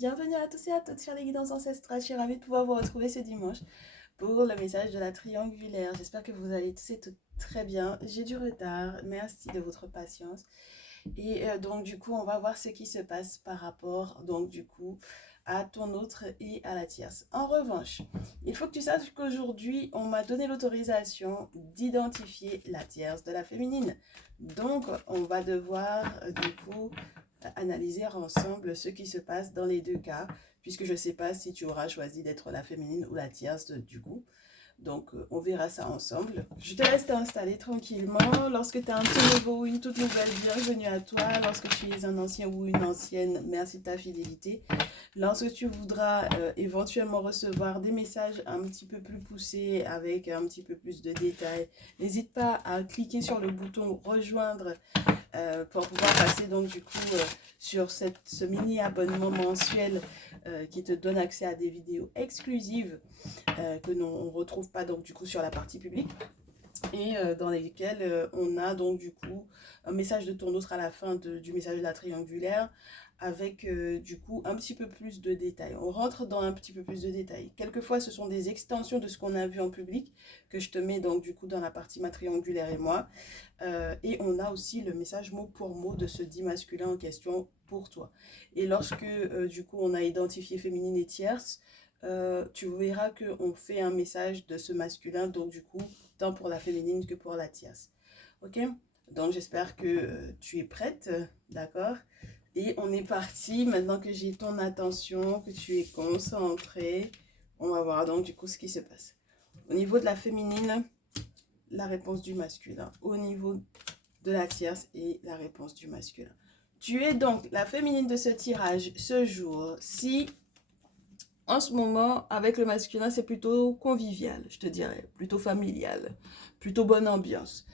Bienvenue à tous et à toutes sur les guidances ancestrales. Je suis ravie de pouvoir vous retrouver ce dimanche pour le message de la triangulaire. J'espère que vous allez tous et toutes très bien. J'ai du retard. Merci de votre patience. Et donc, du coup, on va voir ce qui se passe par rapport, donc, du coup, à ton autre et à la tierce. En revanche, il faut que tu saches qu'aujourd'hui, on m'a donné l'autorisation d'identifier la tierce de la féminine. Donc, on va devoir, du coup, analyser ensemble ce qui se passe dans les deux cas, puisque je ne sais pas si tu auras choisi d'être la féminine ou la tierce du coup. Donc, on verra ça ensemble. Je te laisse t'installer tranquillement. Lorsque tu as un petit nouveau ou une toute nouvelle, bienvenue à toi. Lorsque tu es un ancien ou une ancienne, merci de ta fidélité. Lorsque tu voudras éventuellement recevoir des messages un petit peu plus poussés avec un petit peu plus de détails, n'hésite pas à cliquer sur le bouton rejoindre pour pouvoir passer donc du coup sur ce mini abonnement mensuel qui te donne accès à des vidéos exclusives que l'on ne retrouve pas donc du coup sur la partie publique et dans lesquelles on a donc du coup un message de ton autre à la fin du message de la triangulaire avec du coup un petit peu plus de détails. On rentre dans un petit peu plus de détails. Quelquefois ce sont des extensions de ce qu'on a vu en public que je te mets donc du coup dans la partie ma triangulaire et moi. Et on a aussi le message mot pour mot de ce dit masculin en question pour toi. Et lorsque du coup on a identifié féminine et tierce, tu verras qu'on fait un message de ce masculin, donc du coup, tant pour la féminine que pour la tierce. Ok? Donc j'espère que tu es prête, d'accord? Et on est parti, maintenant que j'ai ton attention, que tu es concentré, on va voir donc du coup ce qui se passe. Au niveau de la féminine, la réponse du masculin. Au niveau de la tierce et la réponse du masculin. Tu es donc la féminine de ce tirage ce jour. Si en ce moment, avec le masculin, c'est plutôt convivial, je te dirais, plutôt familial, plutôt bonne ambiance,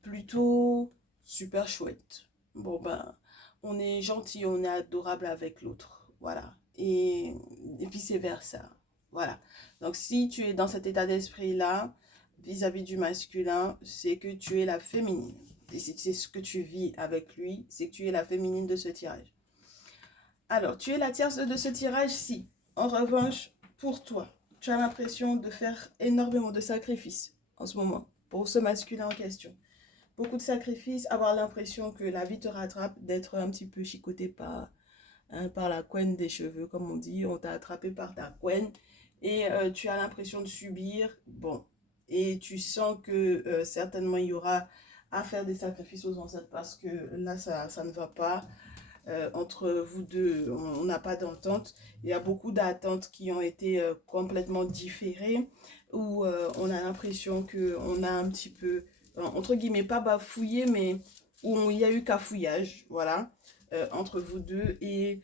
plutôt super chouette. Bon ben, on est gentil, on est adorable avec l'autre, voilà. Et vice versa, voilà. Donc si tu es dans cet état d'esprit-là, vis-à-vis du masculin, c'est que tu es la féminine. Et si c'est ce que tu vis avec lui, c'est que tu es la féminine de ce tirage. Alors, tu es la tierce de ce tirage si, en revanche, pour toi, tu as l'impression de faire énormément de sacrifices en ce moment pour ce masculin en question. Beaucoup de sacrifices, avoir l'impression que la vie te rattrape, d'être un petit peu chicoté par la couenne des cheveux, comme on dit. On t'a attrapé par ta couenne et tu as l'impression de subir. Bon, et tu sens que certainement il y aura à faire des sacrifices aux ancêtres parce que là, ça ne va pas entre vous deux, on n'a pas d'entente. Il y a beaucoup d'attentes qui ont été complètement différées, où on a l'impression qu'on a un petit peu, entre guillemets, pas bafouillé, mais où il y a eu cafouillage, voilà, entre vous deux, et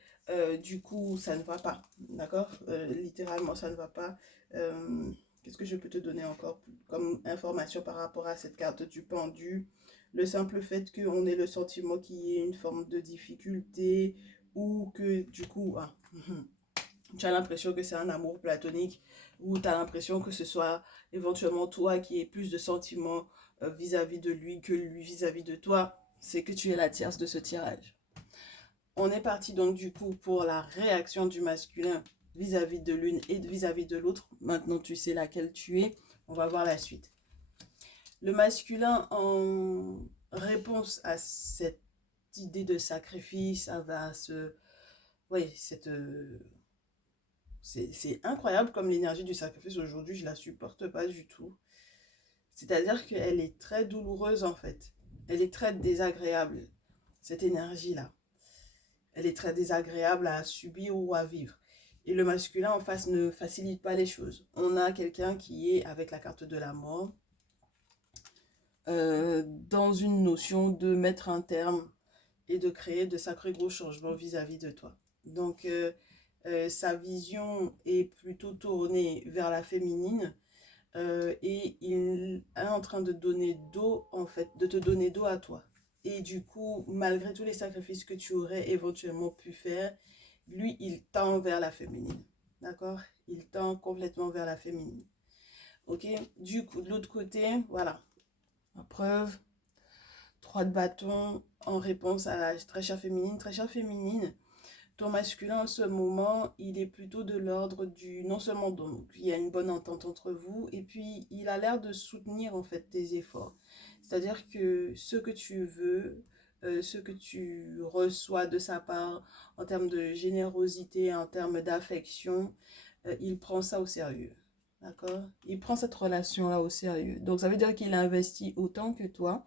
du coup, ça ne va pas, d'accord. Littéralement, ça ne va pas. Qu'est-ce que je peux te donner encore comme information par rapport à cette carte du pendu? Le simple fait qu'on ait le sentiment qu'il y ait une forme de difficulté ou que du coup, tu as l'impression que c'est un amour platonique ou tu as l'impression que ce soit éventuellement toi qui aies plus de sentiments vis-à-vis de lui que lui vis-à-vis de toi, c'est que tu es la tierce de ce tirage. On est parti donc du coup pour la réaction du masculin vis-à-vis de l'une et vis-à-vis de l'autre. Maintenant tu sais laquelle tu es, on va voir la suite. Le masculin, en réponse à cette idée de sacrifice, à ce... Oui, c'est incroyable comme l'énergie du sacrifice aujourd'hui, je la supporte pas du tout. C'est-à-dire qu'elle est très douloureuse en fait. Elle est très désagréable, cette énergie-là. Elle est très désagréable à subir ou à vivre. Et le masculin en face ne facilite pas les choses. On a quelqu'un qui est avec la carte de la mort, dans une notion de mettre un terme et de créer de sacrés gros changements vis-à-vis de toi. Donc, sa vision est plutôt tournée vers la féminine et il est en train de donner dos, en fait, de te donner dos à toi. Et du coup, malgré tous les sacrifices que tu aurais éventuellement pu faire, lui, il tend vers la féminine. D'accord? Il tend complètement vers la féminine. Ok? Du coup, de l'autre côté, voilà. La preuve, 3 de bâton en réponse à la très chère féminine. Très chère féminine, ton masculin en ce moment, il est plutôt de l'ordre du, non seulement donc il y a une bonne entente entre vous, et puis il a l'air de soutenir en fait tes efforts. C'est-à-dire que ce que tu veux, ce que tu reçois de sa part en termes de générosité, en termes d'affection, il prend ça au sérieux. D'accord? Il prend cette relation-là au sérieux. Donc ça veut dire qu'il a investi autant que toi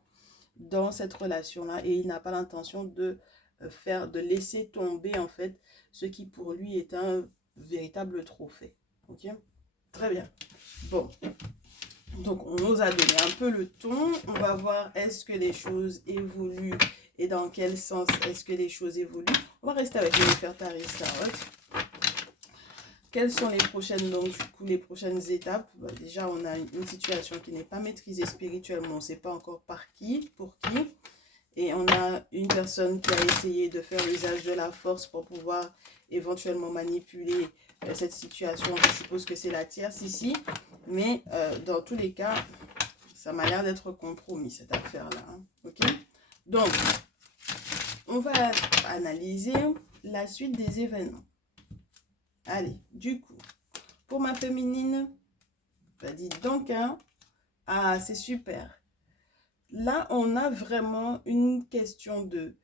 dans cette relation-là et il n'a pas l'intention de de laisser tomber en fait ce qui pour lui est un véritable trophée. Ok? Très bien. Bon, donc on nous a donné un peu le ton. On va voir est-ce que les choses évoluent et dans quel sens est-ce que les choses évoluent. On va rester avec les Nefertari Tarot. Quelles sont les prochaines, donc du coup, les prochaines étapes? Déjà, on a une situation qui n'est pas maîtrisée spirituellement. On ne sait pas encore par qui, pour qui. Et on a une personne qui a essayé de faire usage de la force pour pouvoir éventuellement manipuler cette situation. Je suppose que c'est la tierce ici. Mais dans tous les cas, ça m'a l'air d'être compromis, cette affaire-là. Hein. Ok? Donc, on va analyser la suite des événements. Allez, du coup, pour ma féminine, bah dites donc, hein. Ah, c'est super. Là, on a vraiment une question de...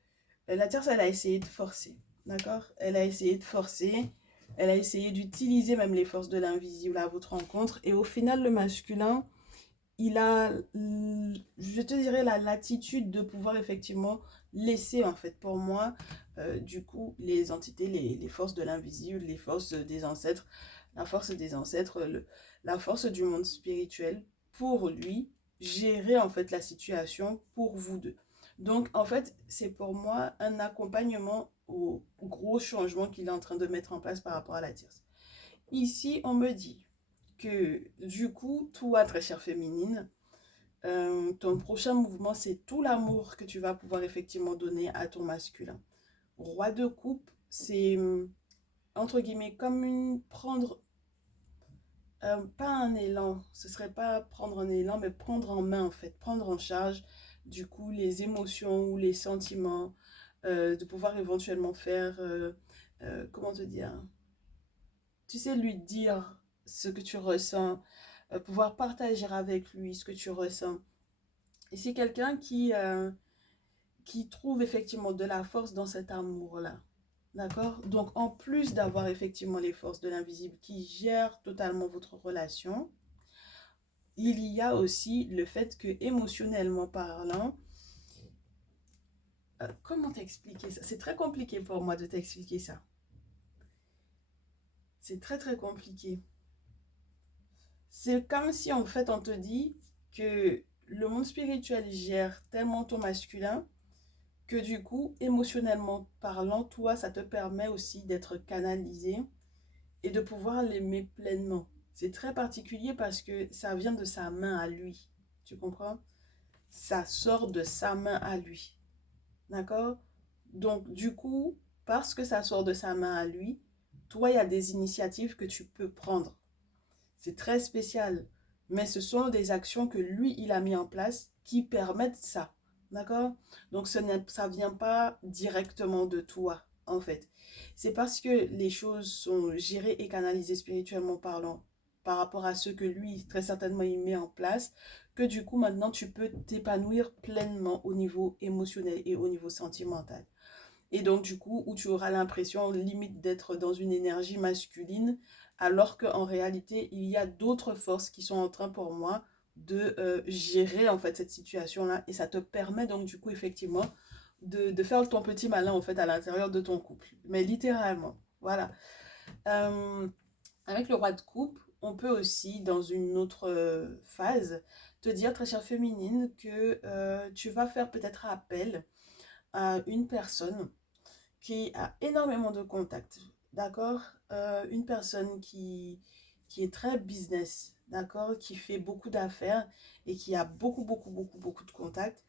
La tierce, elle a essayé de forcer, d'accord? Elle a essayé de forcer, elle a essayé d'utiliser même les forces de l'invisible à votre rencontre. Et au final, le masculin, il a, je te dirais, la latitude de pouvoir effectivement laisser, en fait, pour moi, du coup, les entités, les forces de l'invisible, les forces des ancêtres, la force des ancêtres, la force du monde spirituel, pour lui, gérer, en fait, la situation pour vous deux. Donc, en fait, c'est pour moi un accompagnement au gros changement qu'il est en train de mettre en place par rapport à la tierce. Ici, on me dit que du coup, toi, très chère féminine, ton prochain mouvement, c'est tout l'amour que tu vas pouvoir effectivement donner à ton masculin. Roi de coupe, c'est entre guillemets comme prendre, pas un élan, ce serait pas prendre un élan, mais prendre en main en fait, prendre en charge du coup les émotions ou les sentiments, de pouvoir éventuellement faire, comment te dire, tu sais, lui dire ce que tu ressens, pouvoir partager avec lui ce que tu ressens. Et c'est quelqu'un qui trouve effectivement de la force dans cet amour-là. D'accord? Donc, en plus d'avoir effectivement les forces de l'invisible qui gèrent totalement votre relation, il y a aussi le fait que, émotionnellement parlant, comment t'expliquer ça? C'est très compliqué pour moi de t'expliquer ça. C'est très, très compliqué. C'est comme si, en fait, on te dit que le monde spirituel gère tellement ton masculin que du coup, émotionnellement parlant, toi, ça te permet aussi d'être canalisé et de pouvoir l'aimer pleinement. C'est très particulier parce que ça vient de sa main à lui. Tu comprends? Ça sort de sa main à lui. D'accord? Donc, du coup, parce que ça sort de sa main à lui, toi, il y a des initiatives que tu peux prendre. C'est très spécial. Mais ce sont des actions que lui, il a mis en place qui permettent ça. D'accord? Donc, ça ne vient pas directement de toi, en fait. C'est parce que les choses sont gérées et canalisées spirituellement parlant par rapport à ce que lui, très certainement, il met en place, que du coup, maintenant, tu peux t'épanouir pleinement au niveau émotionnel et au niveau sentimental. Et donc, du coup, où tu auras l'impression limite d'être dans une énergie masculine, alors qu'en réalité, il y a d'autres forces qui sont en train pour moi de gérer en fait cette situation-là. Et ça te permet donc, du coup, effectivement, de faire ton petit malin en fait à l'intérieur de ton couple. Mais littéralement, voilà. Euh, Avec le roi de coupe, on peut aussi, dans une autre phase, te dire, très chère féminine, que tu vas faire peut-être appel à une personne qui a énormément de contacts, d'accord? Une personne qui est très business, d'accord? Qui fait beaucoup d'affaires et qui a beaucoup de contacts.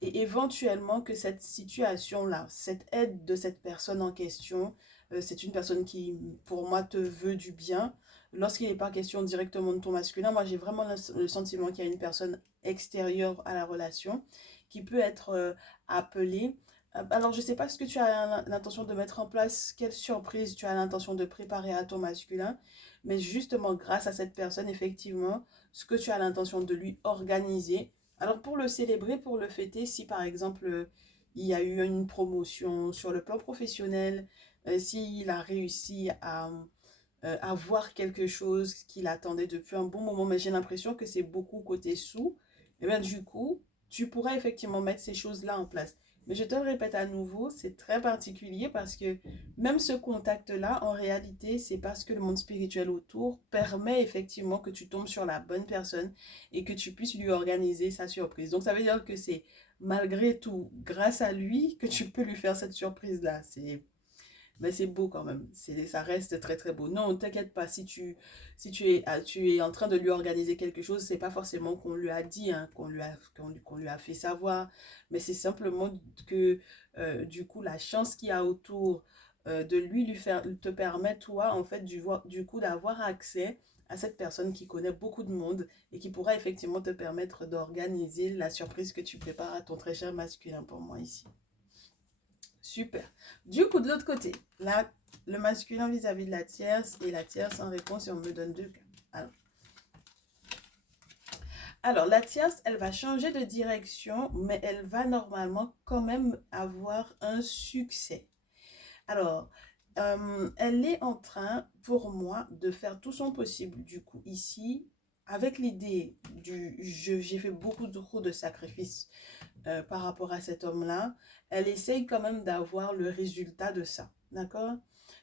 Et éventuellement que cette situation-là, cette aide de cette personne en question, c'est une personne qui, pour moi, te veut du bien. Lorsqu'il n'est pas question directement de ton masculin, moi j'ai vraiment le sentiment qu'il y a une personne extérieure à la relation qui peut être appelée Alors, je ne sais pas ce que tu as l'intention de mettre en place, quelle surprise tu as l'intention de préparer à ton masculin, mais justement, grâce à cette personne, effectivement, ce que tu as l'intention de lui organiser. Alors, pour le célébrer, pour le fêter, si par exemple, il y a eu une promotion sur le plan professionnel, s'il a réussi à avoir quelque chose qu'il attendait depuis un bon moment, mais j'ai l'impression que c'est beaucoup côté sous, et bien du coup, tu pourras effectivement mettre ces choses-là en place. Mais je te le répète à nouveau, c'est très particulier parce que même ce contact-là, en réalité, c'est parce que le monde spirituel autour permet effectivement que tu tombes sur la bonne personne et que tu puisses lui organiser sa surprise. Donc ça veut dire que c'est malgré tout, grâce à lui, que tu peux lui faire cette surprise-là. Mais c'est beau quand même. Ça reste très très beau. Non, t'inquiète pas, si tu es en train de lui organiser quelque chose, c'est pas forcément qu'on lui a dit, hein, qu'on lui a fait savoir, mais c'est simplement que du coup, la chance qu'il y a autour de lui faire, te permet, toi, en fait, du coup, d'avoir accès à cette personne qui connaît beaucoup de monde et qui pourra effectivement te permettre d'organiser la surprise que tu prépares à ton très cher masculin pour moi ici. Super. Du coup, de l'autre côté, là, le masculin vis-à-vis de la tierce et la tierce en réponse et on me donne deux cas. Alors, la tierce, elle va changer de direction, mais elle va normalement quand même avoir un succès. Alors, elle est en train, pour moi, de faire tout son possible, du coup, ici, avec l'idée j'ai fait beaucoup trop de sacrifices par rapport à cet homme-là, elle essaye quand même d'avoir le résultat de ça. D'accord?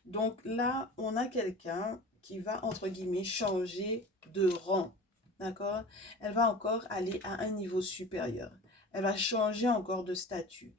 Donc là, on a quelqu'un qui va, entre guillemets, changer de rang. D'accord? Elle va encore aller à un niveau supérieur. Elle va changer encore de statut.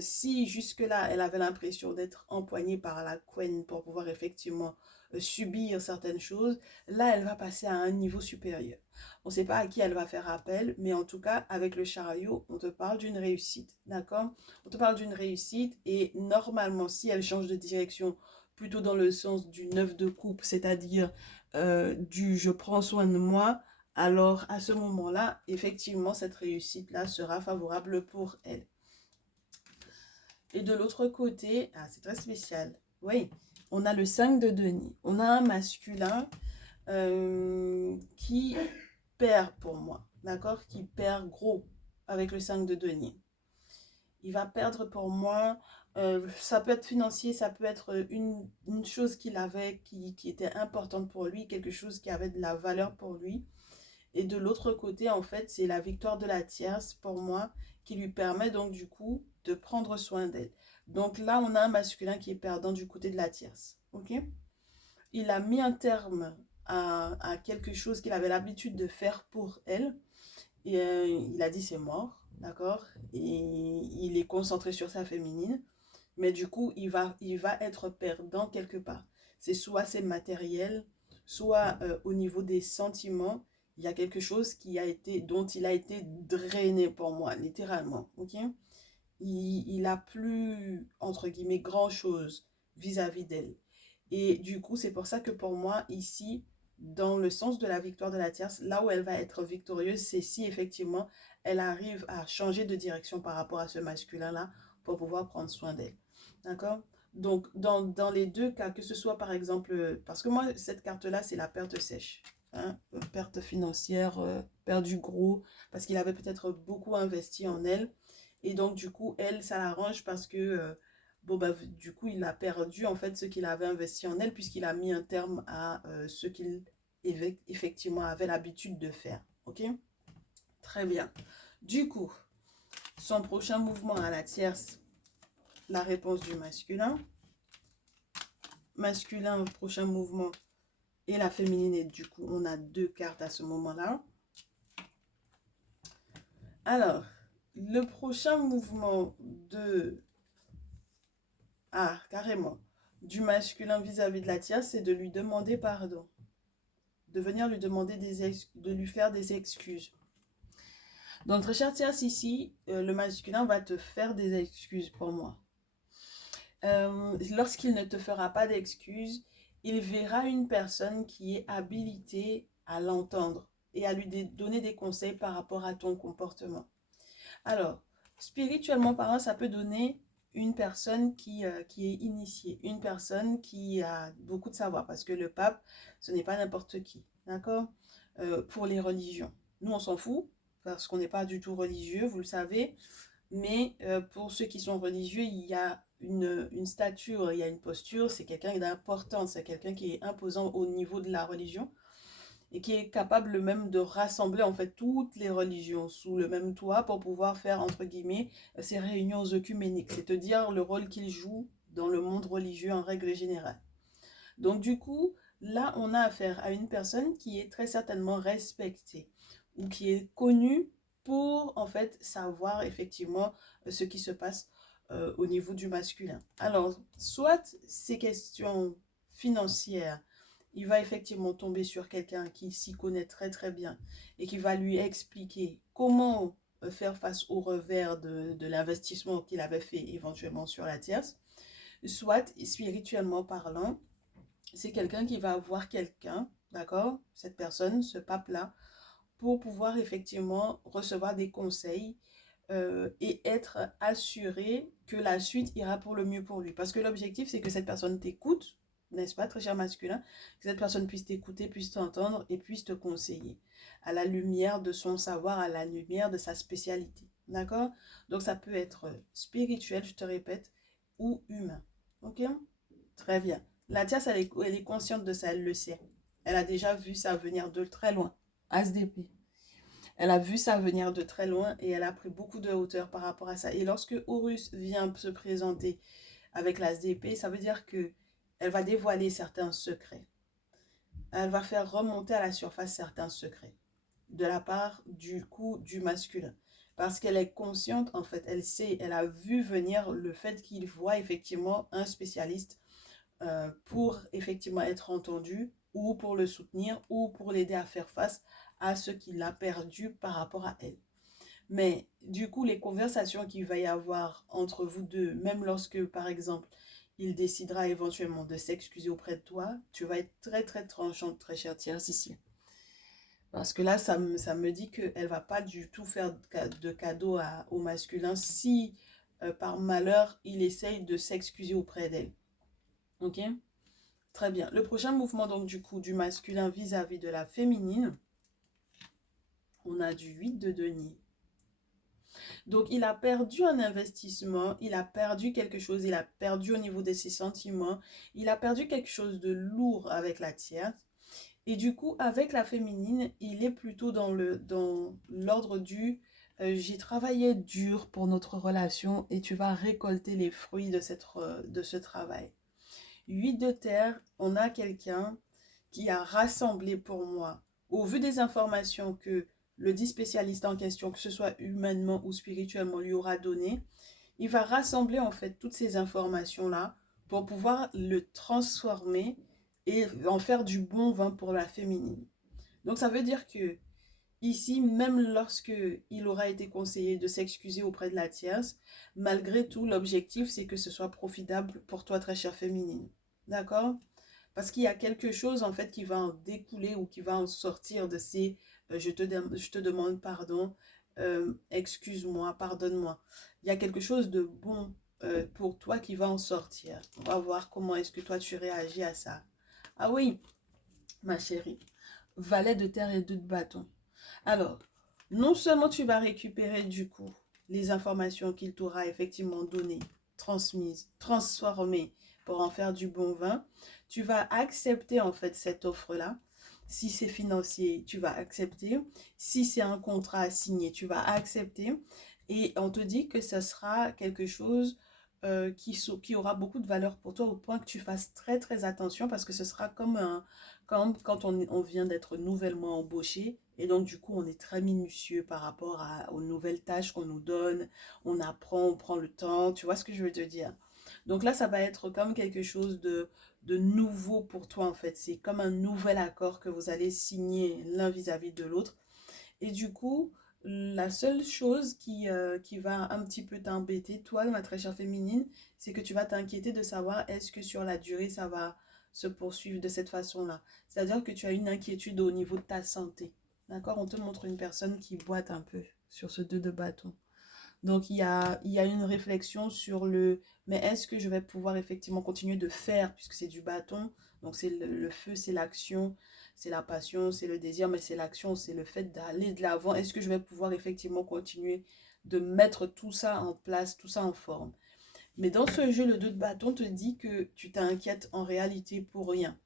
Si jusque-là, elle avait l'impression d'être empoignée par la Queen pour pouvoir effectivement subir certaines choses, là, elle va passer à un niveau supérieur. On ne sait pas à qui elle va faire appel, mais en tout cas, avec le chariot, on te parle d'une réussite, d'accord? On te parle d'une réussite et normalement, si elle change de direction plutôt dans le sens du 9 de coupe, c'est-à-dire du je prends soin de moi, alors à ce moment-là, effectivement, cette réussite-là sera favorable pour elle. Et de l'autre côté, ah, c'est très spécial, oui, on a le 5 de denier. On a un masculin qui perd pour moi, d'accord? Qui perd gros avec le 5 de denier. Il va perdre pour moi, ça peut être financier, ça peut être une chose qu'il avait qui était importante pour lui, quelque chose qui avait de la valeur pour lui. Et de l'autre côté, en fait, c'est la victoire de la tierce pour moi qui lui permet donc du coup de prendre soin d'elle. Donc là, on a un masculin qui est perdant du côté de la tierce. Ok? Il a mis un terme à quelque chose qu'il avait l'habitude de faire pour elle. Et il a dit c'est mort, d'accord? Et il est concentré sur sa féminine. Mais du coup, il va être perdant quelque part. C'est soit c'est matériel, soit au niveau des sentiments, il y a quelque chose dont il a été drainé pour moi, littéralement. Ok? Il a plus, entre guillemets, grand-chose vis-à-vis d'elle. Et du coup, c'est pour ça que pour moi, ici, dans le sens de la victoire de la tierce, là où elle va être victorieuse, c'est si effectivement elle arrive à changer de direction par rapport à ce masculin-là pour pouvoir prendre soin d'elle. D'accord? Donc, dans les deux cas, que ce soit par exemple, parce que moi, cette carte-là, c'est la perte sèche. Hein, perte financière, perdu gros, parce qu'il avait peut-être beaucoup investi en elle. Et donc, du coup, elle, ça l'arrange parce que, bon, bah, du coup, il a perdu en fait ce qu'il avait investi en elle, puisqu'il a mis un terme à ce qu'il effectivement avait l'habitude de faire. Ok? Très bien. Du coup, son prochain mouvement à la tierce, la réponse du masculin. Masculin, prochain mouvement, et la féminine. Et du coup, on a deux cartes à ce moment-là. Alors, le prochain mouvement carrément. Du masculin vis-à-vis de la tierce, c'est de lui demander pardon. De venir lui demander de lui faire des excuses. Donc, très chère tierce, ici, le masculin va te faire des excuses pour moi. Lorsqu'il ne te fera pas d'excuses, il verra une personne qui est habilitée à l'entendre et à lui donner des conseils par rapport à ton comportement. Alors, Spirituellement parlant, ça peut donner une personne qui est initiée, une personne qui a beaucoup de savoir, parce que le pape, ce n'est pas n'importe qui, d'accord? Pour les religions. Nous, on s'en fout, parce qu'on n'est pas du tout religieux, vous le savez, mais pour ceux qui sont religieux, il y a une stature, il y a une posture, c'est quelqu'un d'important, c'est quelqu'un qui est imposant au niveau de la religion et qui est capable même de rassembler en fait toutes les religions sous le même toit pour pouvoir faire entre guillemets ces réunions œcuméniques, c'est-à-dire le rôle qu'il joue dans le monde religieux en règle générale. Donc du coup, là on a affaire à une personne qui est très certainement respectée ou qui est connue pour en fait savoir effectivement ce qui se passe au niveau du masculin. Alors, soit ces questions financières, il va effectivement tomber sur quelqu'un qui s'y connaît très très bien et qui va lui expliquer comment faire face au revers de l'investissement qu'il avait fait éventuellement sur la tierce, soit spirituellement parlant, c'est quelqu'un qui va avoir quelqu'un, d'accord, cette personne, ce pape-là, pour pouvoir effectivement recevoir des conseils et être assuré que la suite ira pour le mieux pour lui. Parce que l'objectif, c'est que cette personne t'écoute, n'est-ce pas, très cher masculin, que cette personne puisse t'écouter, puisse t'entendre et puisse te conseiller à la lumière de son savoir, à la lumière de sa spécialité. D'accord? Donc ça peut être spirituel, je te répète, ou humain. Ok? Très bien. La tierce, elle est consciente de ça, elle le sait. Elle a déjà vu ça venir de très loin. ASDP. Elle a vu ça venir de très loin et elle a pris beaucoup de hauteur par rapport à ça. Et lorsque Horus vient se présenter avec l'ASDP, ça veut dire que elle va dévoiler certains secrets. Elle va faire remonter à la surface certains secrets de la part du coup du masculin. Parce qu'elle est consciente, en fait, elle sait, elle a vu venir le fait qu'il voit effectivement un spécialiste pour effectivement être entendu ou pour le soutenir ou pour l'aider à faire face à ce qu'il a perdu par rapport à elle. Mais du coup, les conversations qu'il va y avoir entre vous deux, même lorsque, par exemple, il décidera éventuellement de s'excuser auprès de toi, tu vas être très très tranchante, très chère tierce ici. Parce que là, ça me dit qu'elle ne va pas du tout faire de cadeau au masculin si, par malheur, il essaye de s'excuser auprès d'elle. Ok? Très bien. Le prochain mouvement, donc, du coup, du masculin vis-à-vis de la féminine, on a du 8 de denier. Donc, il a perdu un investissement, il a perdu quelque chose, il a perdu au niveau de ses sentiments, il a perdu quelque chose de lourd avec la tierce. Et du coup, avec la féminine, il est plutôt dans l'ordre du j'ai travaillé dur pour notre relation et tu vas récolter les fruits de ce travail. 8 de terre, on a quelqu'un qui a rassemblé pour moi, au vu des informations que le dit spécialiste en question, que ce soit humainement ou spirituellement, lui aura donné, il va rassembler en fait toutes ces informations-là pour pouvoir le transformer et en faire du bon vin pour la féminine. Donc ça veut dire que ici, même lorsque il aura été conseillé de s'excuser auprès de la tierce, malgré tout, l'objectif, c'est que ce soit profitable pour toi, très chère féminine. D'accord? Parce qu'il y a quelque chose, en fait, qui va en découler ou qui va en sortir de ces je te demande pardon, excuse-moi, pardonne-moi. Il y a quelque chose de bon pour toi qui va en sortir. On va voir comment est-ce que toi, tu réagis à ça. Ah oui, ma chérie. Valet de terre et deux de bâton. Alors, non seulement tu vas récupérer du coup les informations qu'il t'aura effectivement données, transmises, transformées pour en faire du bon vin, tu vas accepter en fait cette offre-là. Si c'est financier, tu vas accepter. Si c'est un contrat à signer, tu vas accepter. Et on te dit que ce sera quelque chose qui aura beaucoup de valeur pour toi au point que tu fasses très très attention parce que ce sera comme quand on vient d'être nouvellement embauché et donc du coup on est très minutieux par rapport aux nouvelles tâches qu'on nous donne, on apprend, on prend le temps, tu vois ce que je veux te dire. Donc là ça va être comme quelque chose de nouveau pour toi en fait, c'est comme un nouvel accord que vous allez signer l'un vis-à-vis de l'autre et du coup, la seule chose qui va un petit peu t'embêter, toi, ma très chère féminine, c'est que tu vas t'inquiéter de savoir est-ce que sur la durée, ça va se poursuivre de cette façon-là. C'est-à-dire que tu as une inquiétude au niveau de ta santé. D'accord? On te montre une personne qui boite un peu sur ce 2 de bâton. Donc, il y a une réflexion sur mais est-ce que je vais pouvoir effectivement continuer de faire, puisque c'est du bâton, donc c'est le feu, c'est l'action, c'est la passion, c'est le désir, mais c'est l'action, c'est le fait d'aller de l'avant. Est-ce que je vais pouvoir effectivement continuer de mettre tout ça en place, tout ça en forme? Mais dans ce jeu, le 2 de bâton te dit que tu t'inquiètes en réalité pour rien.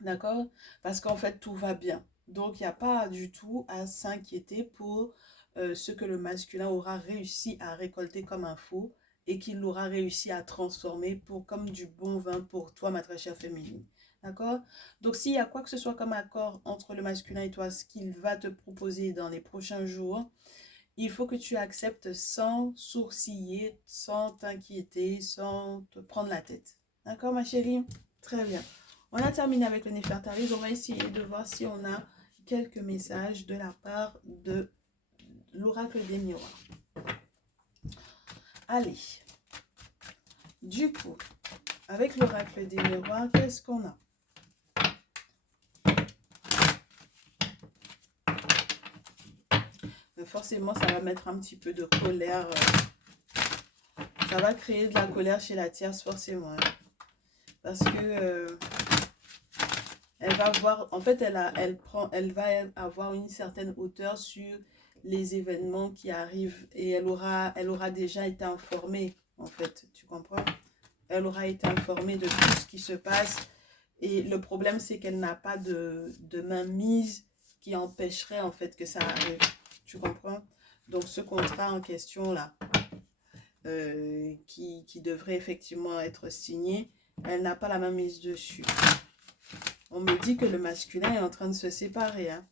D'accord? Parce qu'en fait, tout va bien. Donc, il n'y a pas du tout à s'inquiéter pour ce que le masculin aura réussi à récolter comme info et qu'il aura réussi à transformer pour comme du bon vin pour toi, ma très chère féminine. D'accord? Donc, s'il y a quoi que ce soit comme accord entre le masculin et toi, ce qu'il va te proposer dans les prochains jours, il faut que tu acceptes sans sourciller, sans t'inquiéter, sans te prendre la tête. D'accord, ma chérie? Très bien. On a terminé avec le Néfertari. On va essayer de voir si on a quelques messages de la part de l'oracle des miroirs. Allez. Du coup, avec l'oracle des miroirs, qu'est-ce qu'on a? Forcément, ça va mettre un petit peu de colère. Ça va créer de la colère chez la tierce, forcément. Parce que elle va voir, en fait, elle va avoir une certaine hauteur sur les événements qui arrivent et elle aura déjà été informée, en fait, tu comprends? Elle aura été informée de tout ce qui se passe et le problème, c'est qu'elle n'a pas de mainmise qui empêcherait, en fait, que ça arrive, tu comprends? Donc, ce contrat en question, là, qui devrait effectivement être signé, elle n'a pas la mainmise dessus. On me dit que le masculin est en train de se séparer, hein,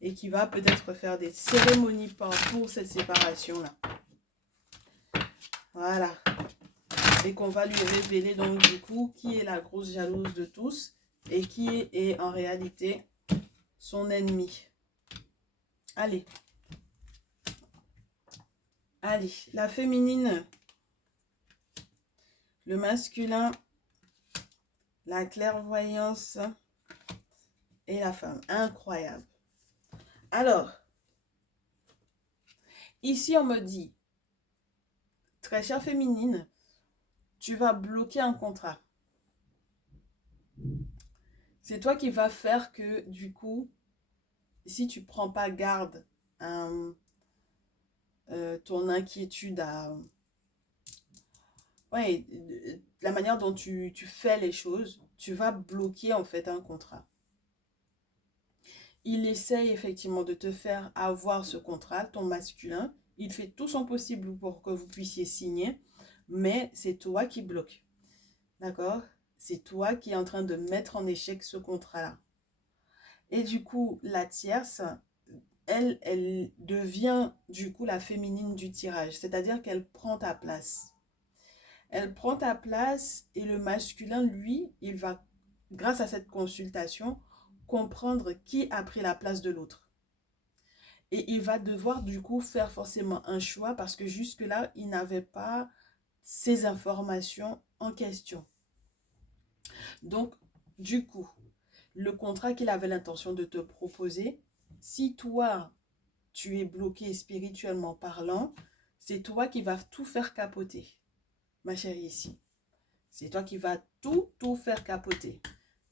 et qu'il va peut-être faire des cérémonies pour cette séparation-là. Voilà. Et qu'on va lui révéler donc du coup qui est la grosse jalouse de tous et qui est en réalité son ennemi. Allez. Allez, la féminine, le masculin, la clairvoyance et la femme. Incroyable. Alors, ici on me dit, très chère féminine, tu vas bloquer un contrat. C'est toi qui vas faire que, du coup, si tu prends pas garde ton inquiétude à... Ouais, la manière dont tu fais les choses, tu vas bloquer en fait un contrat. Il essaye effectivement de te faire avoir ce contrat, ton masculin. Il fait tout son possible pour que vous puissiez signer, mais c'est toi qui bloque. D'accord? C'est toi qui es en train de mettre en échec ce contrat-là. Et du coup, la tierce, elle devient du coup la féminine du tirage. C'est-à-dire qu'elle prend ta place. Elle prend ta place et le masculin, lui, il va, grâce à cette consultation, comprendre qui a pris la place de l'autre. Et il va devoir du coup faire forcément un choix parce que jusque-là, il n'avait pas ces informations en question. Donc, du coup, le contrat qu'il avait l'intention de te proposer, si toi, tu es bloqué spirituellement parlant, c'est toi qui vas tout faire capoter, ma chérie ici. C'est toi qui vas tout faire capoter.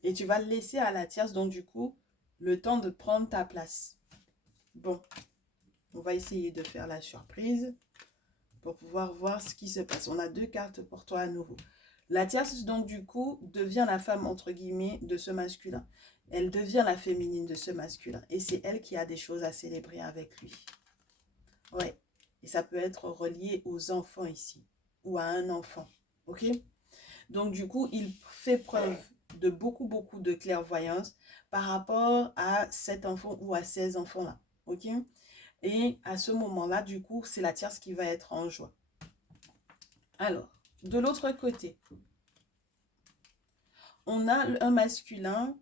Et tu vas laisser à la tierce, donc du coup, le temps de prendre ta place. Bon, on va essayer de faire la surprise pour pouvoir voir ce qui se passe. On a deux cartes pour toi à nouveau. La tierce, donc du coup, devient la femme, entre guillemets, de ce masculin. Elle devient la féminine de ce masculin. Et c'est elle qui a des choses à célébrer avec lui. Ouais. Et ça peut être relié aux enfants ici. Ou à un enfant. Ok? Donc, du coup, il fait preuve de beaucoup de clairvoyance par rapport à cet enfant ou à ces enfants-là. Ok? Et à ce moment-là, du coup, c'est la tierce qui va être en joie. Alors, de l'autre côté, on a un masculin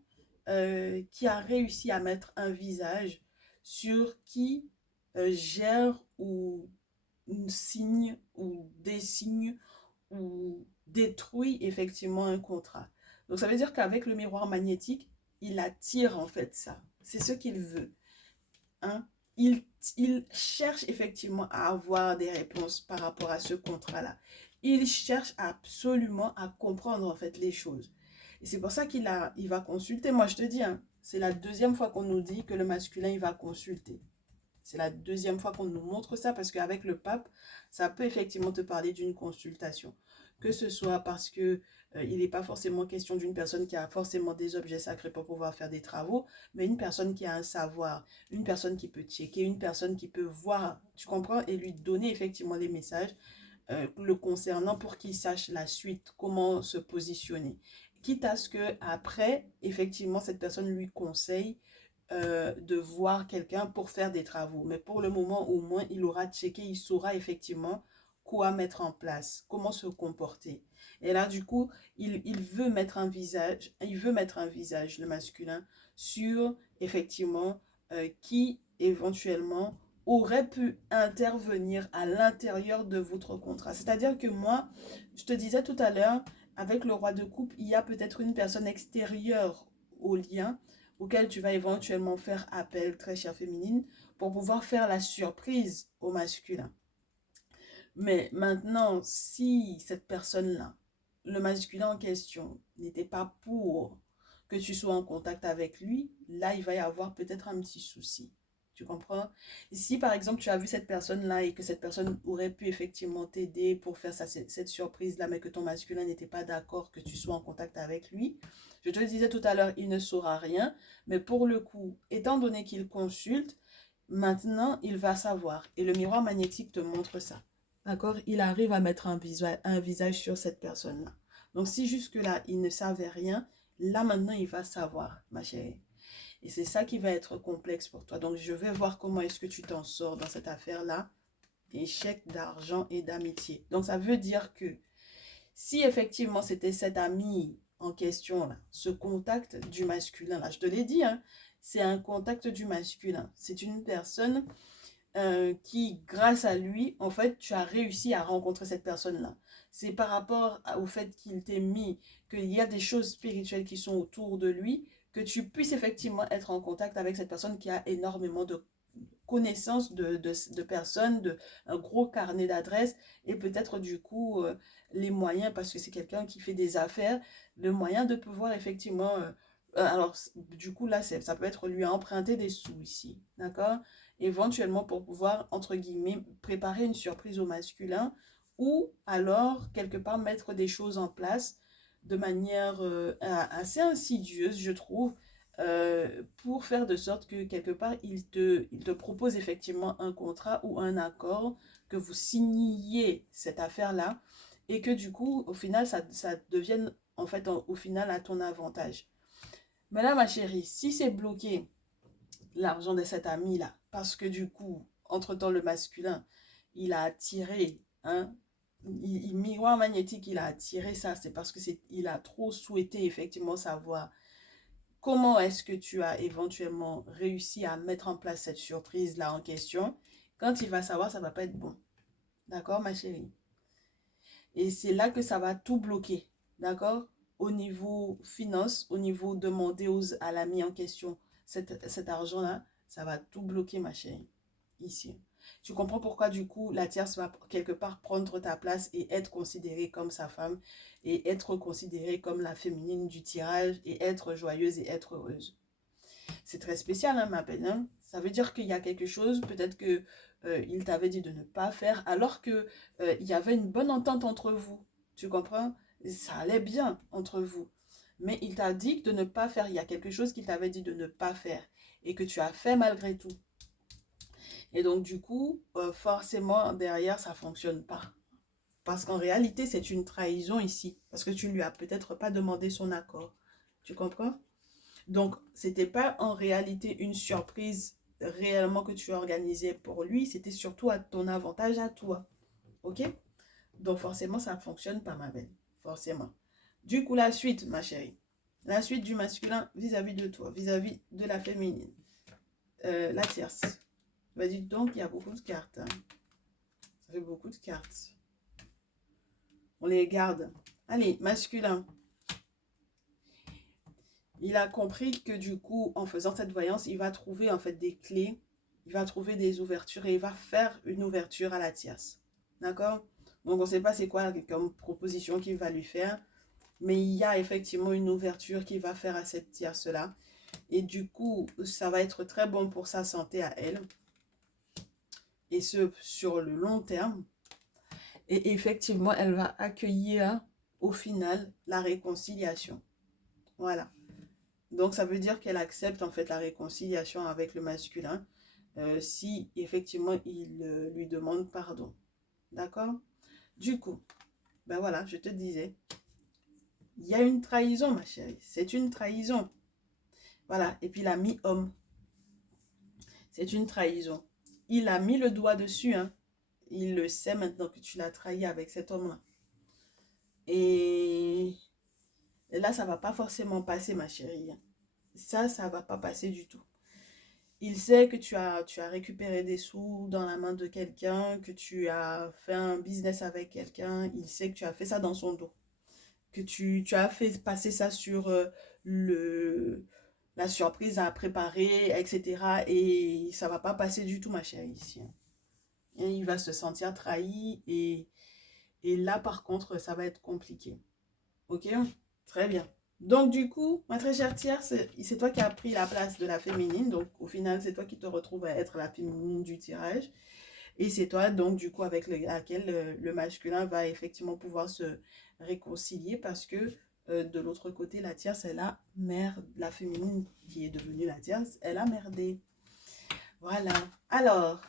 qui a réussi à mettre un visage sur qui gère ou signe ou désigne ou détruit effectivement un contrat. Donc ça veut dire qu'avec le miroir magnétique, il attire en fait ça. C'est ce qu'il veut. Hein? il, il cherche effectivement à avoir des réponses par rapport à ce contrat-là. Il cherche absolument à comprendre en fait les choses. Et c'est pour ça il va consulter. Moi, je te dis, hein, c'est la deuxième fois qu'on nous dit que le masculin, il va consulter. C'est la deuxième fois qu'on nous montre ça parce qu'avec le pape, ça peut effectivement te parler d'une consultation. Que ce soit parce que il n'est pas forcément question d'une personne qui a forcément des objets sacrés pour pouvoir faire des travaux, mais une personne qui a un savoir, une personne qui peut checker, une personne qui peut voir, tu comprends, et lui donner effectivement les messages le concernant pour qu'il sache la suite, comment se positionner. Quitte à ce que après, effectivement, cette personne lui conseille de voir quelqu'un pour faire des travaux. Mais pour le moment, au moins, il aura checké, il saura effectivement quoi mettre en place, comment se comporter. Et là, du coup, il veut mettre un visage, le masculin, sur effectivement qui éventuellement aurait pu intervenir à l'intérieur de votre contrat. C'est-à-dire que moi, je te disais tout à l'heure, avec le roi de coupe, il y a peut-être une personne extérieure au lien auquel tu vas éventuellement faire appel, très chère féminine, pour pouvoir faire la surprise au masculin. Mais maintenant, si cette personne-là, le masculin en question, n'était pas pour que tu sois en contact avec lui, là, il va y avoir peut-être un petit souci. Tu comprends? Si par exemple tu as vu cette personne-là et que cette personne aurait pu effectivement t'aider pour faire cette surprise-là, mais que ton masculin n'était pas d'accord que tu sois en contact avec lui, je te le disais tout à l'heure, il ne saura rien, mais pour le coup, étant donné qu'il consulte, maintenant il va savoir. Et le miroir magnétique te montre ça. D'accord? Il arrive à mettre un visage sur cette personne-là. Donc si jusque-là, il ne savait rien, là maintenant, il va savoir, ma chérie. Et c'est ça qui va être complexe pour toi. Donc je vais voir comment est-ce que tu t'en sors dans cette affaire-là. Échec d'argent et d'amitié. Donc ça veut dire que si effectivement c'était cet ami en question, là, ce contact du masculin, là, je te l'ai dit, hein, c'est un contact du masculin. C'est une personne qui, grâce à lui, en fait, tu as réussi à rencontrer cette personne-là. C'est par rapport au fait qu'il t'ait mis, qu'il y a des choses spirituelles qui sont autour de lui, que tu puisses effectivement être en contact avec cette personne qui a énormément de connaissances de personnes, un gros carnet d'adresses et peut-être du coup les moyens, parce que c'est quelqu'un qui fait des affaires, le moyen de pouvoir effectivement... alors, du coup, là, ça peut être lui emprunter des sous ici, d'accord? Éventuellement pour pouvoir, entre guillemets, préparer une surprise au masculin ou alors, quelque part, mettre des choses en place de manière assez insidieuse, je trouve, pour faire de sorte que, quelque part, il te propose effectivement un contrat ou un accord, que vous signiez cette affaire-là et que, du coup, au final, ça devienne, en fait, au final, à ton avantage. Mais là, ma chérie, si c'est bloqué, l'argent de cet ami-là. Parce que du coup, entre-temps, le masculin, il a attiré, hein, miroir magnétique, il a attiré ça. C'est parce que il a trop souhaité effectivement savoir comment est-ce que tu as éventuellement réussi à mettre en place cette surprise-là en question. Quand il va savoir, ça va pas être bon. D'accord, ma chérie? Et c'est là que ça va tout bloquer. D'accord? Au niveau finance, au niveau demander à l'ami en question cet argent-là, ça va tout bloquer, ma chérie. Ici. Tu comprends pourquoi, du coup, la tierce va quelque part prendre ta place et être considérée comme sa femme et être considérée comme la féminine du tirage et être joyeuse et être heureuse. C'est très spécial, hein, ma belle. Hein. Ça veut dire qu'il y a quelque chose, peut-être que il t'avait dit de ne pas faire, alors que il y avait une bonne entente entre vous. Tu comprends? Ça allait bien entre vous. Mais il t'a dit de ne pas faire. Il y a quelque chose qu'il t'avait dit de ne pas faire et que tu as fait malgré tout. Et donc, du coup, forcément, derrière, ça ne fonctionne pas. Parce qu'en réalité, c'est une trahison ici. Parce que tu ne lui as peut-être pas demandé son accord. Tu comprends? Donc, c'était pas en réalité une surprise réellement que tu organisais pour lui, c'était surtout à ton avantage à toi. Ok? Donc, forcément, ça ne fonctionne pas, ma belle. Forcément. Du coup, la suite, ma chérie. La suite du masculin vis-à-vis de toi, vis-à-vis de la féminine. La tierce. Vas-y donc, il y a beaucoup de cartes. Hein. Ça fait beaucoup de cartes. On les garde. Allez, masculin. Il a compris que du coup, en faisant cette voyance, il va trouver en fait des clés il va trouver des ouvertures et il va faire une ouverture à la tierce. D'accord? Donc, on ne sait pas c'est quoi comme proposition qu'il va lui faire, mais il y a effectivement une ouverture qu'il va faire à cette tierce-là. Et du coup, ça va être très bon pour sa santé à elle. Et ce, sur le long terme. Et effectivement, elle va accueillir au final la réconciliation. Voilà. Donc, ça veut dire qu'elle accepte en fait la réconciliation avec le masculin si effectivement il lui demande pardon. D'accord? Du coup, ben voilà, je te disais, il y a une trahison, ma chérie. C'est une trahison. Voilà. Et puis, il a mis homme. C'est une trahison. Il a mis le doigt dessus, hein. Il le sait maintenant que tu l'as trahi avec cet homme-là. Et là, ça va pas forcément passer, ma chérie. Ça va pas passer du tout. Il sait que tu as récupéré des sous dans la main de quelqu'un, que tu as fait un business avec quelqu'un. Il sait que tu as fait ça dans son dos. Que tu as fait passer ça sur la surprise à préparer, etc. Et ça va pas passer du tout, ma chérie, ici. Et il va se sentir trahi et là, par contre, ça va être compliqué. Ok? Très bien. Donc, du coup, ma très chère tierce, c'est toi qui as pris la place de la féminine. Donc, au final, c'est toi qui te retrouves à être la féminine du tirage. Et c'est toi, donc, du coup, avec laquelle le masculin va effectivement pouvoir se réconcilier parce que de l'autre côté, la tierce, elle a merde. La féminine qui est devenue la tierce, elle a merdé. Voilà. Alors,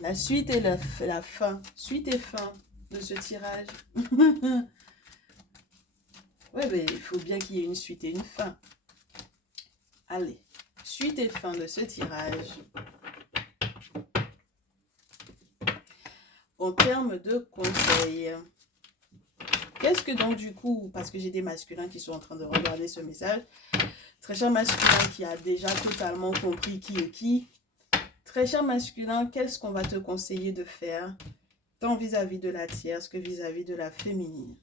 la suite et la fin. Suite et fin de ce tirage. Ouais, mais il faut bien qu'il y ait une suite et une fin. Allez, suite et fin de ce tirage. En termes de conseils, qu'est-ce que donc du coup, parce que j'ai des masculins qui sont en train de regarder ce message, très cher masculin qui a déjà totalement compris qui est qui, très cher masculin, qu'est-ce qu'on va te conseiller de faire, tant vis-à-vis de la tierce que vis-à-vis de la féminine?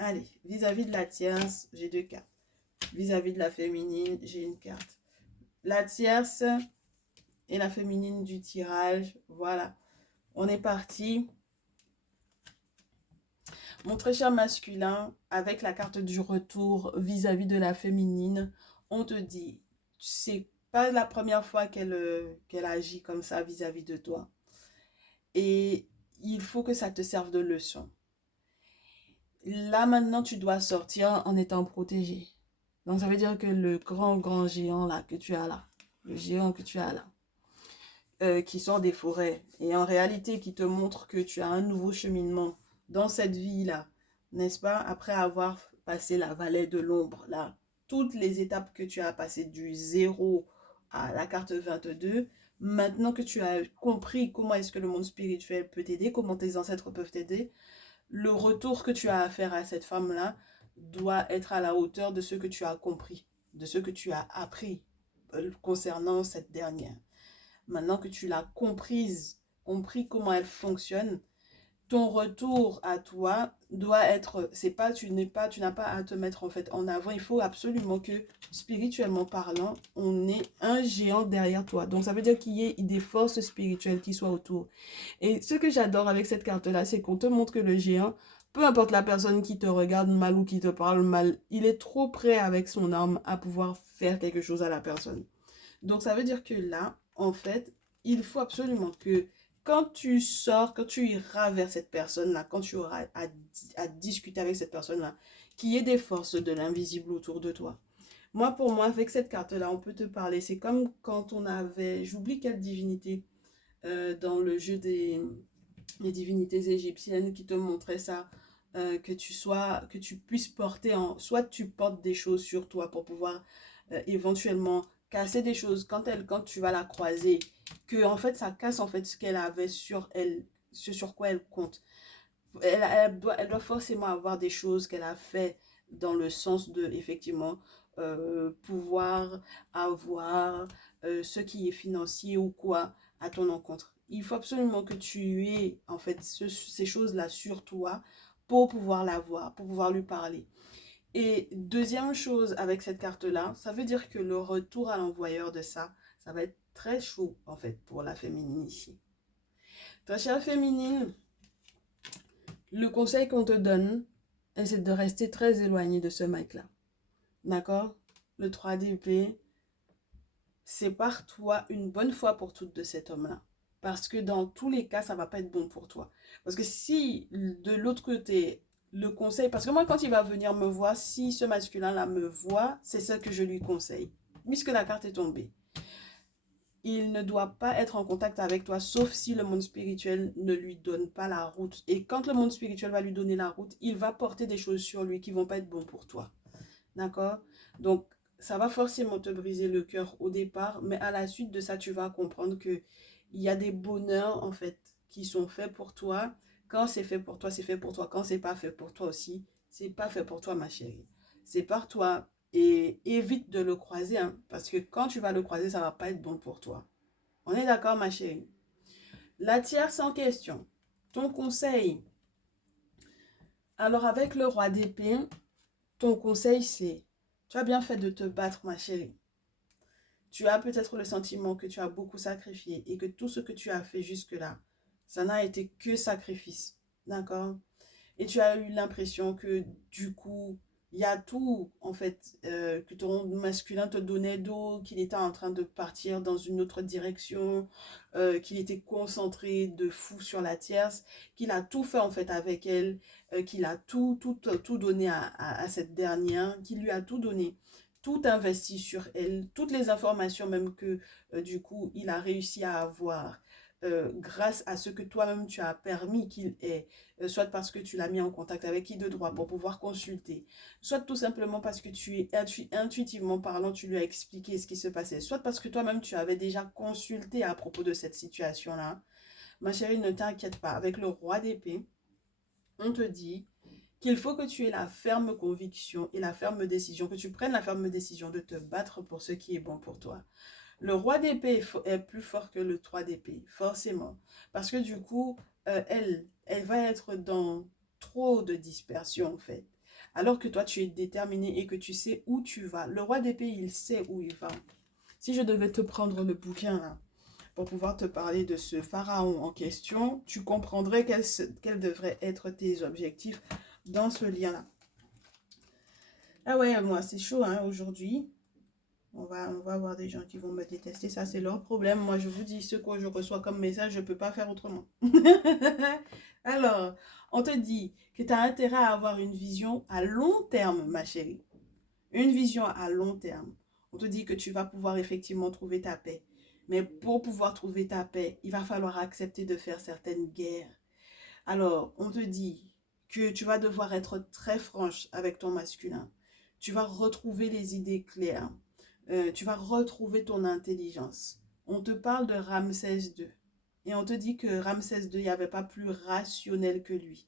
Allez, vis-à-vis de la tierce, j'ai 2 cartes. Vis-à-vis de la féminine, j'ai une carte. La tierce et la féminine du tirage, voilà. On est parti. Mon très cher masculin, avec la carte du retour vis-à-vis de la féminine, on te dit, c'est pas la première fois qu'elle agit comme ça vis-à-vis de toi. Et il faut que ça te serve de leçon. Là, maintenant, tu dois sortir en étant protégé. Donc, ça veut dire que le grand géant là que tu as là, le géant que tu as là, qui sort des forêts, et en réalité qui te montre que tu as un nouveau cheminement dans cette vie-là, n'est-ce pas? Après avoir passé la vallée de l'ombre, là, toutes les étapes que tu as passées du 0 à la carte 22, maintenant que tu as compris comment est-ce que le monde spirituel peut t'aider, comment tes ancêtres peuvent t'aider, le retour que tu as à faire à cette femme-là doit être à la hauteur de ce que tu as compris, de ce que tu as appris concernant cette dernière. Maintenant que tu l'as comprise, compris comment elle fonctionne, ton retour à toi doit être, c'est pas, tu n'as pas à te mettre en fait en avant. Il faut absolument que, spirituellement parlant, on ait un géant derrière toi. Donc ça veut dire qu'il y ait des forces spirituelles qui soient autour. Et ce que j'adore avec cette carte-là, c'est qu'on te montre que le géant, peu importe la personne qui te regarde mal ou qui te parle mal, il est trop prêt avec son arme à pouvoir faire quelque chose à la personne. Donc ça veut dire que là, en fait, il faut absolument que quand tu sors, quand tu iras vers cette personne-là, quand tu auras à discuter avec cette personne-là, qu'il y ait des forces de l'invisible autour de toi. Moi, pour moi, avec cette carte-là, on peut te parler. C'est comme quand on avait, j'oublie quelle divinité, dans le jeu des divinités égyptiennes qui te montrait ça, que tu puisses porter soit tu portes des choses sur toi pour pouvoir éventuellement casser des choses quand tu vas la croiser, que en fait ça casse en fait ce qu'elle avait sur elle, ce sur quoi elle compte. Elle doit forcément avoir des choses qu'elle a fait dans le sens de effectivement pouvoir avoir ce qui est financier ou quoi à ton encontre. Il faut absolument que tu aies en fait ces choses-là sur toi pour pouvoir la voir, pour pouvoir lui parler. Et deuxième chose avec cette carte-là, ça veut dire que le retour à l'envoyeur de ça Ça va être très chaud, en fait, pour la féminine ici. Très chère féminine, le conseil qu'on te donne, c'est de rester très éloigné de ce mec-là. D'accord? Le 3 d'épée, sépare-toi une bonne fois pour toutes de cet homme-là. Parce que dans tous les cas, ça ne va pas être bon pour toi. Parce que si de l'autre côté, le conseil, parce que moi, quand il va venir me voir, si ce masculin-là me voit, c'est ça que je lui conseille. Puisque la carte est tombée. Il ne doit pas être en contact avec toi, sauf si le monde spirituel ne lui donne pas la route. Et quand le monde spirituel va lui donner la route, il va porter des choses sur lui qui ne vont pas être bons pour toi. D'accord? Donc, ça va forcément te briser le cœur au départ, mais à la suite de ça, tu vas comprendre que il y a des bonheurs, en fait, qui sont faits pour toi. Quand c'est fait pour toi, c'est fait pour toi. Quand c'est pas fait pour toi aussi, c'est pas fait pour toi, ma chérie. C'est par toi. Et évite de le croiser, hein, parce que quand tu vas le croiser, ça va pas être bon pour toi. On est d'accord, ma chérie? La tierce en question. Ton conseil. Alors, avec le roi d'épée, ton conseil, c'est, tu as bien fait de te battre, ma chérie. Tu as peut-être le sentiment que tu as beaucoup sacrifié et que tout ce que tu as fait jusque-là, ça n'a été que sacrifice. D'accord? Et tu as eu l'impression que du coup, il y a tout, en fait, que ton masculin te donnait d'eau, qu'il était en train de partir dans une autre direction, qu'il était concentré de fou sur la tierce, qu'il a tout fait, en fait, avec elle, qu'il a tout donné à cette dernière, qu'il lui a tout donné, tout investi sur elle, toutes les informations même que, du coup, il a réussi à avoir. Grâce à ce que toi-même tu as permis qu'il ait, soit parce que tu l'as mis en contact avec qui de droit pour pouvoir consulter, soit tout simplement parce que tu es intuitivement parlant, tu lui as expliqué ce qui se passait, soit parce que toi-même tu avais déjà consulté à propos de cette situation-là. Ma chérie, ne t'inquiète pas, avec le roi d'épée, on te dit qu'il faut que tu aies la ferme conviction et la ferme décision, que tu prennes la ferme décision de te battre pour ce qui est bon pour toi. Le roi d'épée est plus fort que le 3 d'épée, forcément. Parce que du coup, elle va être dans trop de dispersion, en fait. Alors que toi, tu es déterminé et que tu sais où tu vas. Le roi d'épée, il sait où il va. Si je devais te prendre le bouquin, là, pour pouvoir te parler de ce pharaon en question, tu comprendrais quels devraient être tes objectifs dans ce lien-là. Ah ouais, moi, c'est chaud, hein, aujourd'hui. On va avoir des gens qui vont me détester, ça c'est leur problème. Moi je vous dis, ce que je reçois comme message, je ne peux pas faire autrement. Alors, on te dit que tu as intérêt à avoir une vision à long terme, ma chérie. Une vision à long terme. On te dit que tu vas pouvoir effectivement trouver ta paix. Mais pour pouvoir trouver ta paix, il va falloir accepter de faire certaines guerres. Alors, on te dit que tu vas devoir être très franche avec ton masculin. Tu vas retrouver les idées claires. Tu vas retrouver ton intelligence. On te parle de Ramsès II. Et on te dit que Ramsès II, il n'y avait pas plus rationnel que lui.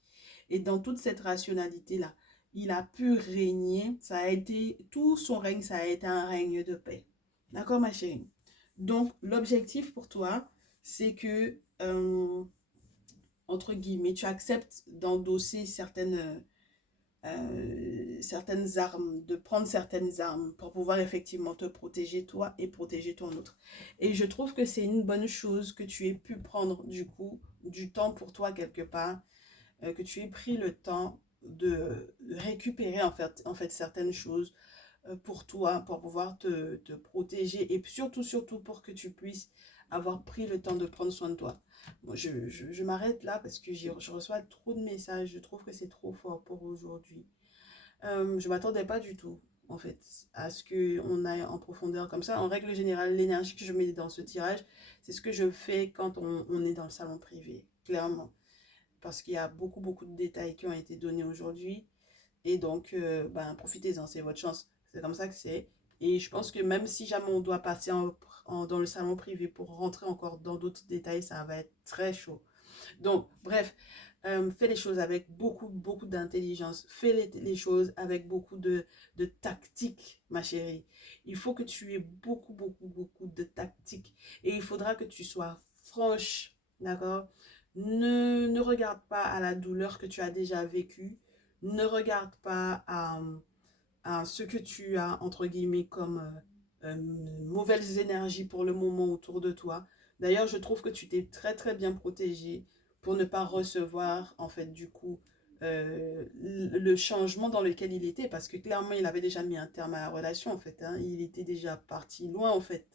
Et dans toute cette rationalité-là, il a pu régner. Ça a été, tout son règne, ça a été un règne de paix. D'accord, ma chérie? Donc, l'objectif pour toi, c'est que, entre guillemets, tu acceptes d'endosser certaines armes, de prendre certaines armes pour pouvoir effectivement te protéger toi et protéger ton autre. Et je trouve que c'est une bonne chose que tu aies pu prendre du coup du temps pour toi quelque part, que tu aies pris le temps de récupérer en fait certaines choses pour toi, pour pouvoir te protéger et surtout pour que tu puisses avoir pris le temps de prendre soin de toi. Bon, je m'arrête là parce que je reçois trop de messages, je trouve que c'est trop fort pour aujourd'hui. Je ne m'attendais pas du tout, en fait, à ce qu'on aille en profondeur comme ça. En règle générale, l'énergie que je mets dans ce tirage, c'est ce que je fais quand on est dans le salon privé, clairement. Parce qu'il y a beaucoup de détails qui ont été donnés aujourd'hui. Et donc, profitez-en, c'est votre chance. C'est comme ça que c'est. Et je pense que même si jamais on doit passer dans le salon privé pour rentrer encore dans d'autres détails, ça va être très chaud. Donc, bref, fais les choses avec beaucoup d'intelligence. Fais les choses avec beaucoup de tactique, ma chérie. Il faut que tu aies beaucoup de tactique. Et il faudra que tu sois franche, d'accord? Ne regarde pas à la douleur que tu as déjà vécue. Ne regarde pas à ce que tu as, entre guillemets, comme mauvaises énergies pour le moment autour de toi. D'ailleurs, je trouve que tu t'es très très bien protégé pour ne pas recevoir, en fait, du coup, le changement dans lequel il était, parce que clairement, il avait déjà mis un terme à la relation, en fait, hein. Il était déjà parti loin, en fait.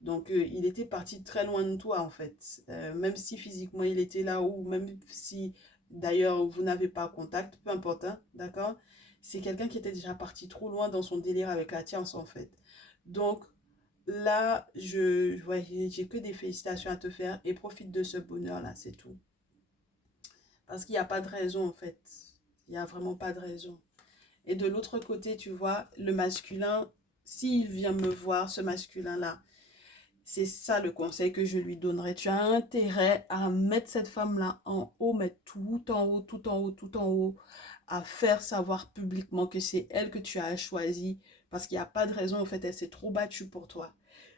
Donc, il était parti très loin de toi, en fait. Même si physiquement, il était là, ou même si, d'ailleurs, vous n'avez pas contact, peu importe, hein, d'accord? C'est quelqu'un qui était déjà parti trop loin dans son délire avec la tienne, en fait. Donc, là, ouais, j'ai que des félicitations à te faire et profite de ce bonheur-là, c'est tout. Parce qu'il n'y a pas de raison, en fait. Il n'y a vraiment pas de raison. Et de l'autre côté, tu vois, le masculin, s'il vient me voir, ce masculin-là, c'est ça le conseil que je lui donnerais. Tu as intérêt à mettre cette femme-là en haut, mettre tout en haut, tout en haut, tout en haut, à faire savoir publiquement que c'est elle que tu as choisie. Parce qu'il n'y a pas de raison, en fait, elle s'est trop battue pour toi.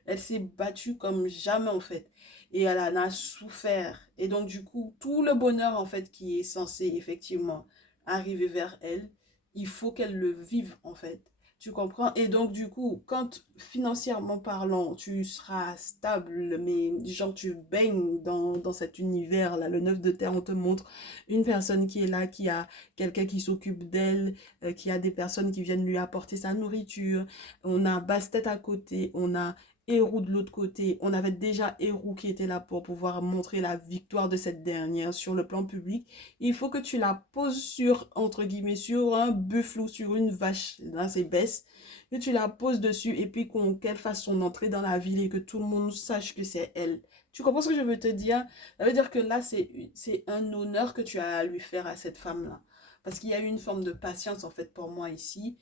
Elle s'est battue comme jamais, en fait. Et elle en a souffert. Et donc, du coup, tout le bonheur, en fait, qui est censé, effectivement, arriver vers elle, il faut qu'elle le vive, en fait. Tu comprends? Et donc, du coup, quand financièrement parlant, tu seras stable, mais genre tu baignes dans cet univers-là, le neuf de terre, on te montre une personne qui est là, qui a quelqu'un qui s'occupe d'elle, qui a des personnes qui viennent lui apporter sa nourriture. On a Bastet à côté, on a Héroux de l'autre côté. On avait déjà Héroux qui était là pour pouvoir montrer la victoire de cette dernière sur le plan public. Il faut que tu la poses sur, entre guillemets, sur un buffle ou sur une vache, là c'est baisse, que tu la poses dessus et puis qu'elle fasse son entrée dans la ville et que tout le monde sache que c'est elle. Tu comprends ce que je veux te dire? Ça veut dire que là, c'est un honneur que tu as à lui faire à cette femme-là. Parce qu'il y a eu une forme de patience, en fait, pour moi ici,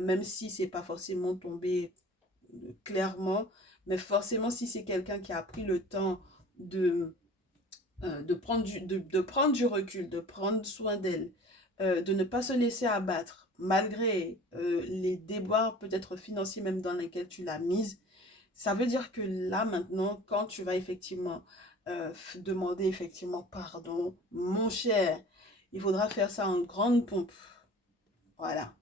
même si c'est pas forcément tombé clairement, mais forcément, si c'est quelqu'un qui a pris le temps de de prendre du recul, de prendre soin d'elle, de ne pas se laisser abattre, malgré les déboires peut-être financiers même dans lesquels tu l'as mise, ça veut dire que là maintenant, quand tu vas effectivement demander effectivement pardon, mon cher, il faudra faire ça en grande pompe. Voilà.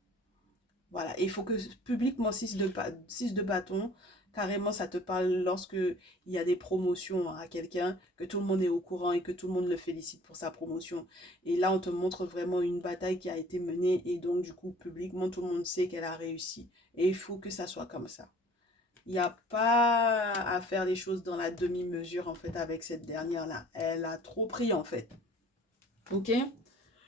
Voilà, et il faut que publiquement 6 de bâton, carrément ça te parle lorsque il y a des promotions à quelqu'un, que tout le monde est au courant et que tout le monde le félicite pour sa promotion. Et là, on te montre vraiment une bataille qui a été menée et donc du coup, publiquement, tout le monde sait qu'elle a réussi. Et il faut que ça soit comme ça. Il n'y a pas à faire les choses dans la demi-mesure en fait avec cette dernière-là. Elle a trop pris en fait. Ok?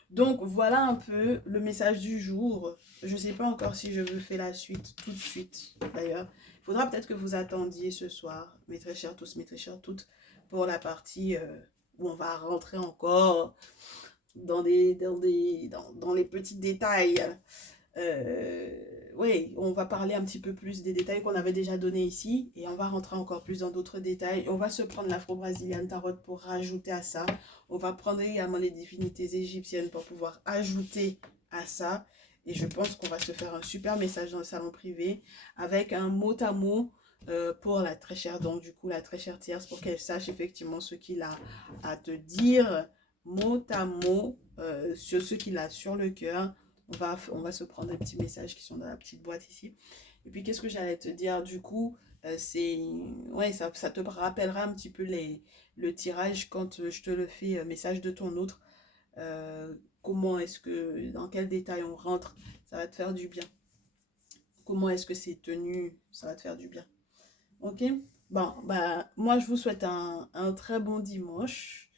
Donc voilà un peu le message du jour. Je ne sais pas encore si je veux faire la suite tout de suite. D'ailleurs, il faudra peut-être que vous attendiez ce soir, mes très chers tous, mes très chères toutes, pour la partie où on va rentrer encore dans les petits détails. Oui, on va parler un petit peu plus des détails qu'on avait déjà donnés ici et on va rentrer encore plus dans d'autres détails. On va se prendre l'afro-brésilienne tarot pour rajouter à ça. On va prendre également les divinités égyptiennes pour pouvoir ajouter à ça. Et je pense qu'on va se faire un super message dans le salon privé avec un mot à mot pour la très chère, donc du coup la très chère tierce, pour qu'elle sache effectivement ce qu'il a à te dire mot à mot sur ce qu'il a sur le cœur. On va se prendre des petits messages qui sont dans la petite boîte ici. Et puis, qu'est-ce que j'allais te dire du coup c'est ouais, ça te rappellera un petit peu le tirage quand je te le fais message de ton autre. Comment est-ce que, dans quel détail on rentre, ça va te faire du bien. Comment est-ce que c'est tenu, ça va te faire du bien. Ok? Bon, bah, moi, je vous souhaite un très bon dimanche.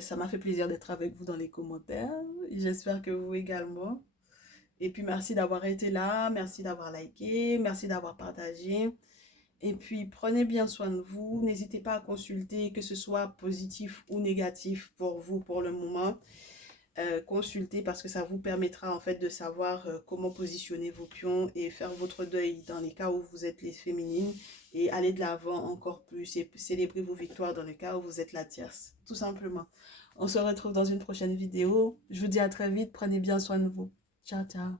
Ça m'a fait plaisir d'être avec vous dans les commentaires. J'espère que vous également. Et puis merci d'avoir été là, merci d'avoir liké, merci d'avoir partagé. Et puis prenez bien soin de vous. N'hésitez pas à consulter, que ce soit positif ou négatif pour vous pour le moment. Consultez parce que ça vous permettra en fait de savoir comment positionner vos pions et faire votre deuil dans les cas où vous êtes les féminines et aller de l'avant encore plus et célébrer vos victoires dans les cas où vous êtes la tierce. Tout simplement. On se retrouve dans une prochaine vidéo. Je vous dis à très vite. Prenez bien soin de vous. Ciao, ciao.